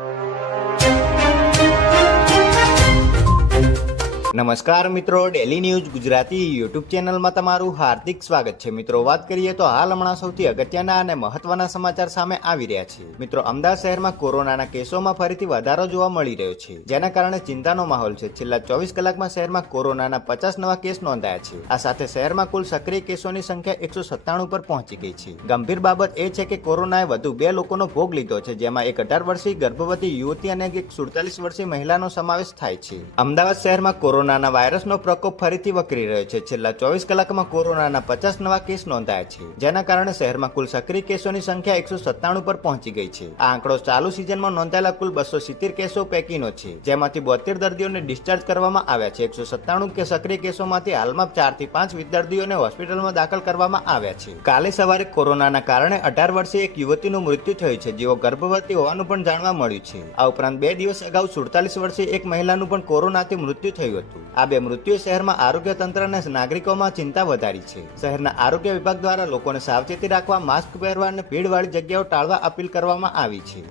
you. નમસ્કાર મિત્રો daily news Gujarati YouTube ચેનલમાં તમારું હાર્દિક સ્વાગત છે. મિત્રો, વાત કરીએ તો હાલ હમણાં સૌથી અગત્યના અને મહત્વના સમાચાર સામે આવી રહ્યા છે. મિત્રો, અમદાવાદ શહેરમાં કોરોનાના કેસોમાં ફરીથી વધારો જોવા મળી રહ્યો છે. જેના કારણે ચિંતાનો માહોલ છે. છેલ્લા ચોવીસ કલાકમાં શહેરમાં કોરોનાના પચાસ નવા કેસ નોંધાયા છે. આ સાથે શહેરમાં કુલ સક્રિય કેસોની સંખ્યા એકસો સત્તાણું પર પહોંચી ગઈ છે. ગંભીર બાબત એ છે કે કોરોનાએ વધુ બે લોકોનો ભોગ લીધો છે, જેમાં એક અઢાર વર્ષીય ગર્ભવતી યુવતી અને એક સુડતાલીસ વર્ષીય મહિલાનો સમાવેશ થાય છે. અમદાવાદ શહેરમાં કોરોનાના વાયરસનો પ્રકોપ ફરીથી વકરી રહ્યો છે. છેલ્લા ચોવીસ કલાકમાં કોરોનાના પચાસ નવા કેસ નોંધાયા છે. જેના કારણે શહેરમાં કુલ સક્રિય કેસોની સંખ્યા એકસો સત્તાણું પર પહોંચી ગઈ છે. આ આંકડો ચાલુ સિઝનમાં નોંધાયેલા કુલ બસો સિત્તેર કેસો પૈકીનો છે. જેમાંથી બોતેર દર્દીઓને ડિસ્ચાર્જ કરવામાં આવ્યા છે. એકસો સત્તાણું કે સક્રિય કેસોમાંથી હાલમાં ચારથી પાંચ વિદ્યાર્થીઓને હોસ્પિટલમાં દાખલ કરવામાં આવ્યા છે. કાલે સવારે કોરોનાના કારણે અઢાર વર્ષીય એક યુવતીનું મૃત્યુ થયું છે, જેઓ ગર્ભવતી હોવાનું પણ જાણવા મળ્યું છે. આ ઉપરાંત બે દિવસ અગાઉ સુડતાલીસ વર્ષીય એક મહિલાનું પણ કોરોનાથી મૃત્યુ થયું હતું. આ બે મૃત્યુએ શહેરમાં આરોગ્ય તંત્ર અને નાગરિકોમાં ચિંતા વધારી છે. શહેરના આરોગ્ય વિભાગ દ્વારા લોકોને સાવચેતી રાખવા, માસ્ક પહેરવા અને ભીડવાળી જગ્યાઓ ટાળવા અપીલ કરવામાં આવી છે.